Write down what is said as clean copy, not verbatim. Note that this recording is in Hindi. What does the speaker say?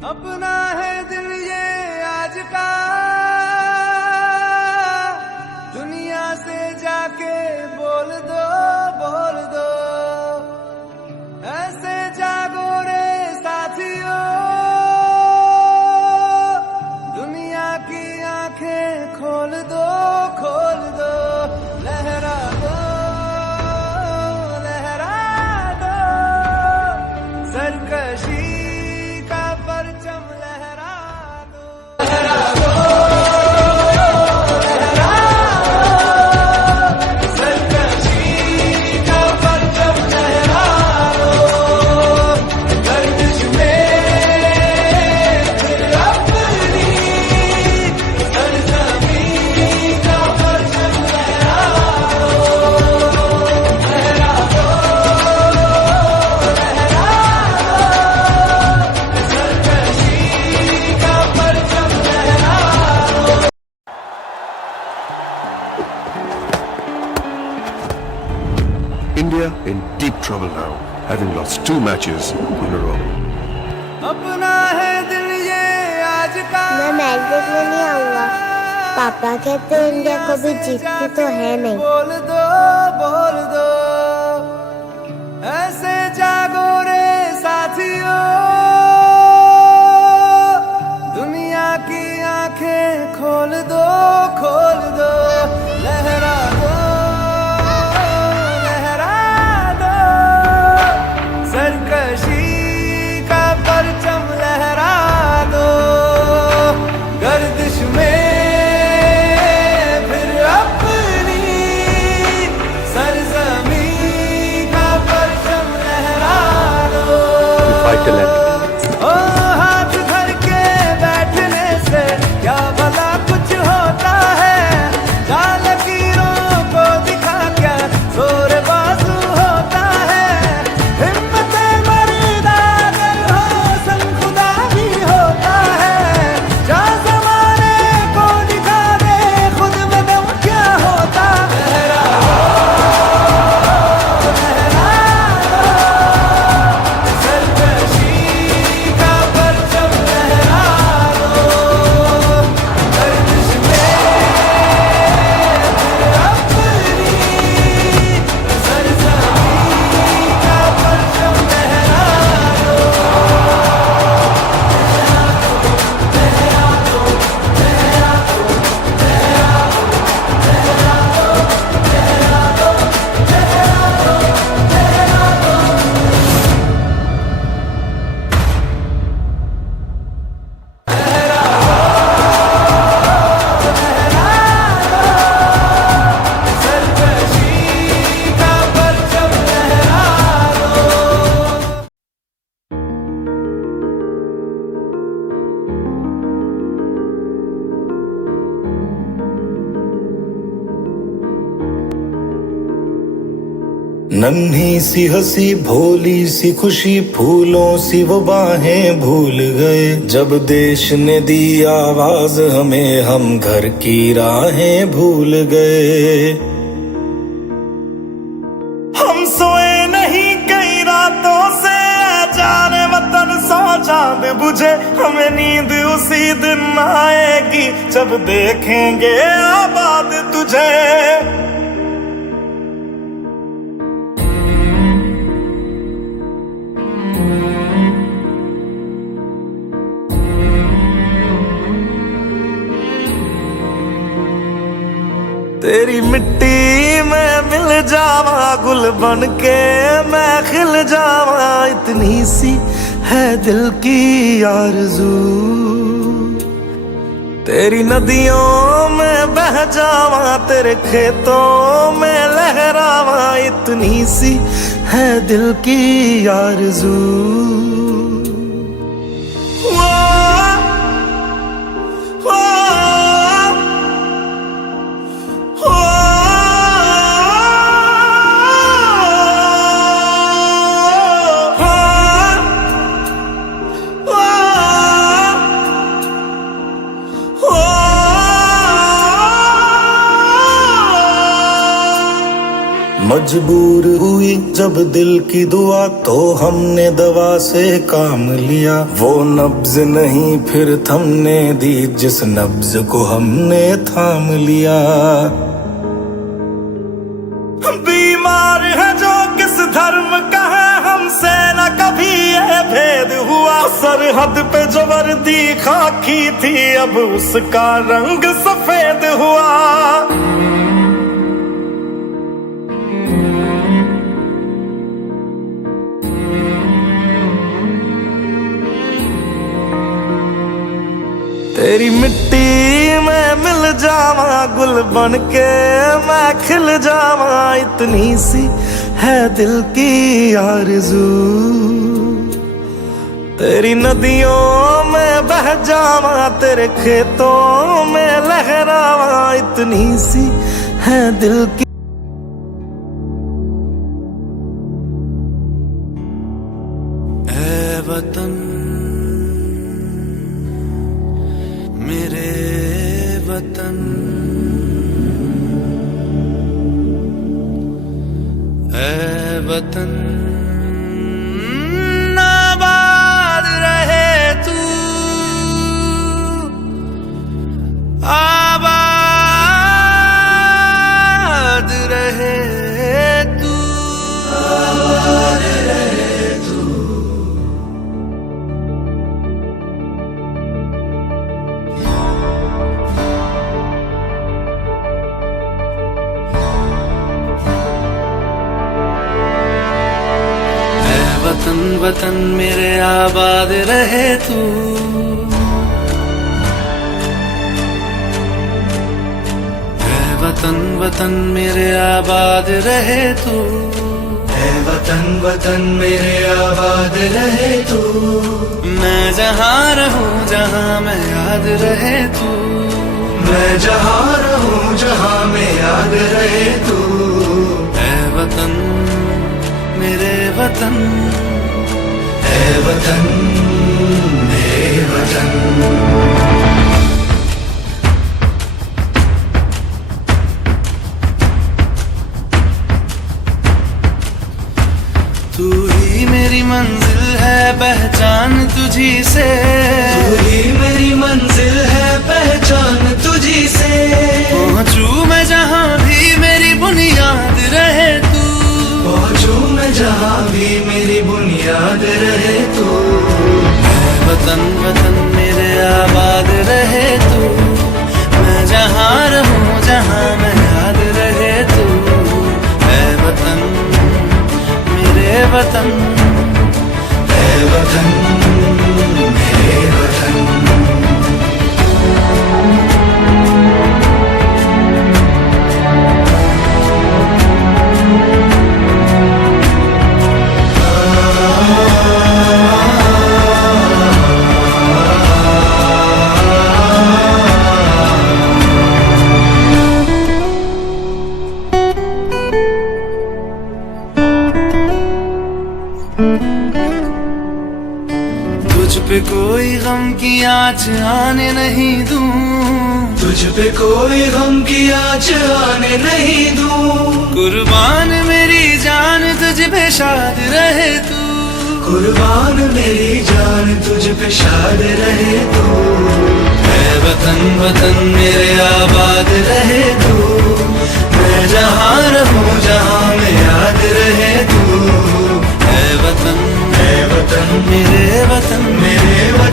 अपना है दिल ये आज का, दुनिया से जाके बोल दो, बोल दो। ऐसे जागो रे साथियों, दुनिया की आंखें खोल दो, खोल दो। लहरा दो, लहरा दो, सरकशी का परचम लहरा दो, लहरा दो, लहरा दो, सरकशी का परचम लहरा दो। गर्दिश में फिर अपनी सरजमीं का परचम लहरा दो, लहरा दो, लहरा दो, सरकशी का परचम लहरा दो। India in deep trouble now, having lost 2 matches in a row. अपना है दिल ये आज का। मैं मैच देखने नहीं आऊंगा। पापा कहते हैं इंडिया कभी जीतती तो है नहीं। बोल दो, बोल दो, ऐसे जागो रे साथियों, दुनिया की आंखें खोल दो, खोल दो। लहरा दो, लहरा दो, सरकशी का परचम लहरा दो। गर्दिश में फिर अपनी सरजमीं का परचम लहरा दो। Fight till end. ओ हाथ धर के बैठने से क्या भला कुछ होता है, जा लकीरों को दिखा क्या जोर बाजू होता है। हिम्मत मर्दा अगर हो संग खुदा भी होता है, जा ज़माने को दिखा दे खुद में दम क्या होता है। लहरा दो, लहरा दो, सरकशी का परचम लहरा दो। गर्दिश में फिर अपनी सरजमीं का परचम लहरा सरकशी का परचम लहरा दो। नन्ही सी हंसी भोली सी खुशी फूलों सी वो बाहें भूल गए, जब देश ने दी आवाज हमें हम घर की राहें भूल गए। हम सोए नहीं कई रातों से, जाने वतन सौ चांद बुझे, हमें नींद उसी दिन आएगी जब देखेंगे आबाद तुझे। तेरी मिट्टी में मिल जावा, गुल बन के मैं खिल जावा, इतनी सी है दिल की आरज़ू। तेरी नदियों में बह जावा, तेरे खेतों में लहरावा, इतनी सी है दिल की आरज़ू। मजबूर हुई जब दिल की दुआ तो हमने दवा से काम लिया। वो नब्ज नहीं फिर थमने दी जिस नब्ज को हमने थाम लिया। बीमार है जो किस धर्म का है हमसे न कभी ये भेद हुआ। सरहद पे जो वर्दी खाकी थी अब उसका रंग सफेद हुआ। तेरी मिट्टी में मिल जावा गुल बन के मैं खिल जावा। इतनी सी है दिल की आरज़ू। तेरी नदियों में बह जावा तेरे खेतों में लहरावा। इतनी सी है दिल की। ऐ वतन मेरे वतन, ऐ वतन आबाद रहे तू, आबाद रहे तू, आबाद रहे तू। वतन वतन मेरे आबाद रहे तू, ऐ वतन वतन मेरे आबाद रहे तू, ऐ वतन वतन मेरे आबाद रहे तू। मैं जहाँ रहूं जहाँ मैं याद रहे तू, मैं जहाँ रहूं जहाँ मैं याद रहे तू। ऐ वतन मेरे वतन, ऐ वतन मेरे वतन। तू ही मेरी मंजिल है पहचान तुझी से, तू ही मेरी मंजिल है पहचान तुझी से। पहुंचूं मैं जहाँ भी मेरी बुनियाद रहे तू, पहुंचूं मैं जहाँ भी मेरी बुनियाद रहे तू। ऐ वतन वतन मेरे आबाद रहे तू, मैं जहाँ रहूं जहाँ मैं याद रहे तू। ऐ वतन मेरे वतन, ऐ वतन मेरे वतन। तुझ पे कोई गम की आँच आने नहीं दूं, तुझ पे कोई गम की आँच आने नहीं दूं। कुर्बान मेरी जान तुझ पे शाद रहे तू, कुर्बान मेरी जान तुझ पे शाद रहे तू। ऐ वतन वतन मेरे आबाद रहे तू, मैं जहाँ रहूं जहाँ मैं याद रहे तू। ऐ वतन मेरे वतन, मेरे वतन।